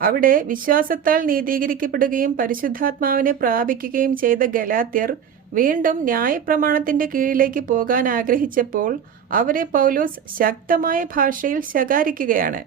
അവിടെ വിശ്വാസത്താൽ നീതീകരിക്കപ്പെടുകയും പരിശുദ്ധാത്മാവിനെ പ്രാപിക്കുകയും ചെയ്ത ഗലാത്യർ വീണ്ടും ന്യായപ്രമാണത്തിന്റെ കീഴിലേക്ക് പോകാൻ ആഗ്രഹിച്ചപ്പോൾ അവരെ പൗലോസ് ശക്തമായ ഭാഷയിൽ ശകാരിക്കുകയാണ്.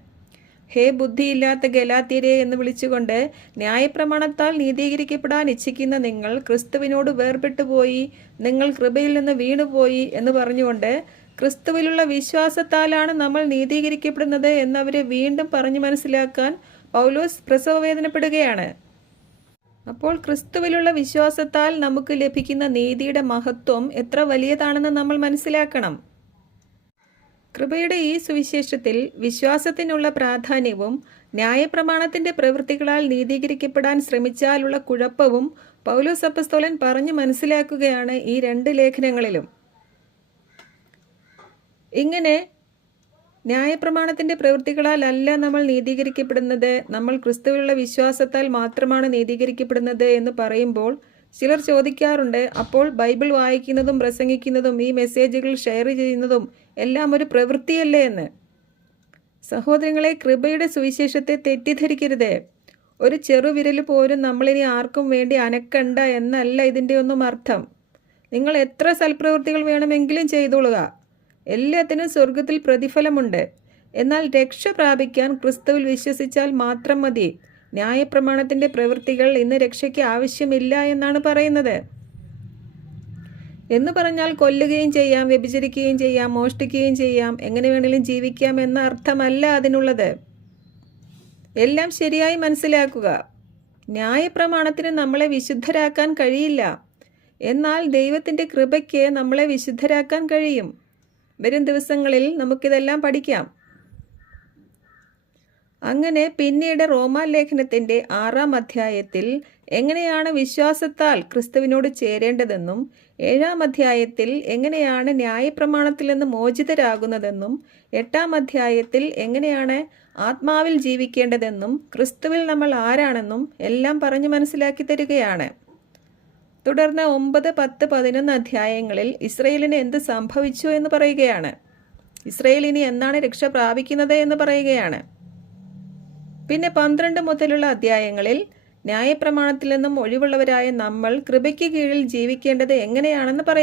ഹേ ബുദ്ധിയില്ലാത്ത ഗലാത്യരെ എന്ന് വിളിച്ചുകൊണ്ട്, ന്യായപ്രമാണത്താൽ നീതീകരിക്കപ്പെടാൻ ഇച്ഛിക്കുന്ന നിങ്ങൾ ക്രിസ്തുവിനോട് വേർപെട്ടുപോയി, നിങ്ങൾ കൃപയിൽ നിന്ന് വീണുപോയി എന്ന് പറഞ്ഞുകൊണ്ട് ക്രിസ്തുവിലുള്ള വിശ്വാസത്താലാണ് നമ്മൾ നീതീകരിക്കപ്പെടുന്നത് എന്നവരെ വീണ്ടും പറഞ്ഞു മനസ്സിലാക്കാൻ പൗലോസ് പ്രസവവേദനപ്പെടുകയാണ്. അപ്പോൾ ക്രിസ്തുവിലുള്ള വിശ്വാസത്താൽ നമുക്ക് ലഭിക്കുന്ന നീതിയുടെ മഹത്വം എത്ര വലിയതാണെന്ന് നമ്മൾ മനസ്സിലാക്കണം. കൃപയുടെ ഈ സുവിശേഷത്തിൽ വിശ്വാസത്തിനുള്ള പ്രാധാന്യവും ന്യായപ്രമാണത്തിന്റെ പ്രവൃത്തികളാൽ നീതീകരിക്കപ്പെടാൻ ശ്രമിച്ചാലുള്ള കുഴപ്പവും പൗലോസ് അപ്പസ്തോലൻ പറഞ്ഞു മനസ്സിലാക്കുകയാണ് ഈ 2 ലേഖനങ്ങളിലും. ഇങ്ങനെ ന്യായപ്രമാണത്തിന്റെ പ്രവൃത്തികളാൽ അല്ല നമ്മൾ നീതീകരിക്കപ്പെടുന്നത്, നമ്മൾ ക്രിസ്തുവിലുള്ള വിശ്വാസത്താൽ മാത്രമാണ് നീതീകരിക്കപ്പെടുന്നത് എന്ന് പറയുമ്പോൾ ചിലർ ചോദിക്കാറുണ്ട്, അപ്പോൾ ബൈബിൾ വായിക്കുന്നതും പ്രസംഗിക്കുന്നതും ഈ മെസ്സേജുകൾ ഷെയർ ചെയ്യുന്നതും എല്ലാം ഒരു പ്രവൃത്തിയല്ലേ എന്ന്. സഹോദരങ്ങളെ, കൃപയുടെ സുവിശേഷത്തെ തെറ്റിദ്ധരിക്കരുത്. ഒരു ചെറുവിരൽ പോലും നമ്മളിനി ആർക്കും വേണ്ടി അനക്കണ്ട എന്നല്ല ഇതിൻ്റെ ഒന്നും അർത്ഥം. നിങ്ങൾ എത്ര സൽപ്രവൃത്തികൾ വേണമെങ്കിലും ചെയ്തോളുക, എല്ലാത്തിനും സ്വർഗത്തിൽ പ്രതിഫലമുണ്ട്. എന്നാൽ രക്ഷ പ്രാപിക്കാൻ ക്രിസ്തുവിൽ വിശ്വസിച്ചാൽ മാത്രം മതി. ന്യായപ്രമാണത്തിന്റെ പ്രവൃത്തികൾ ഇന്ന് രക്ഷയ്ക്ക് ആവശ്യമില്ല എന്നാണ് പറയുന്നത്. എന്ന് പറഞ്ഞാൽ കൊല്ലുകയും ചെയ്യാം, വ്യഭിചരിക്കുകയും ചെയ്യാം, മോഷ്ടിക്കുകയും ചെയ്യാം, എങ്ങനെ വേണമെങ്കിലും ജീവിക്കാം എന്ന അർത്ഥമല്ല അതിനുള്ളത്. എല്ലാം ശരിയായി മനസ്സിലാക്കുക. ന്യായപ്രമാണത്തിന് നമ്മളെ വിശുദ്ധരാക്കാൻ കഴിയില്ല, എന്നാൽ ദൈവത്തിൻ്റെ കൃപയ്ക്ക് നമ്മളെ വിശുദ്ധരാക്കാൻ കഴിയും. വരും ദിവസങ്ങളിൽ നമുക്കിതെല്ലാം പഠിക്കാം. അങ്ങനെ പിന്നീട് റോമാലേഖനത്തിൻ്റെ 6-ാം അധ്യായത്തിൽ എങ്ങനെയാണ് വിശ്വാസത്താൽ ക്രിസ്തുവിനോട് ചേരേണ്ടതെന്നും 7-ാം അധ്യായത്തിൽ എങ്ങനെയാണ് ന്യായപ്രമാണത്തിൽ നിന്ന് മോചിതരാകുന്നതെന്നും 8-ാം അധ്യായത്തിൽ എങ്ങനെയാണ് ആത്മാവിൽ ജീവിക്കേണ്ടതെന്നും ക്രിസ്തുവിൽ നമ്മൾ ആരാണെന്നും എല്ലാം പറഞ്ഞു മനസ്സിലാക്കി തരികയാണ്. തുടർന്ന് 9, 10, 11 അധ്യായങ്ങളിൽ ഇസ്രയേലിന് എന്ത് സംഭവിച്ചു എന്ന് പറയുകയാണ്. ഇസ്രയേൽ ഇനി എന്നാണ് രക്ഷ പ്രാപിക്കുന്നത് എന്ന് പറയുകയാണ്. പിന്നെ 12 മുതലുള്ള അധ്യായങ്ങളിൽ ന്യായപ്രമാണത്തിൽ നിന്നും ഒഴിവുള്ളവരായ നമ്മൾ കൃപയ്ക്ക് കീഴിൽ ജീവിക്കേണ്ടത് എങ്ങനെയാണെന്ന് പറയുക.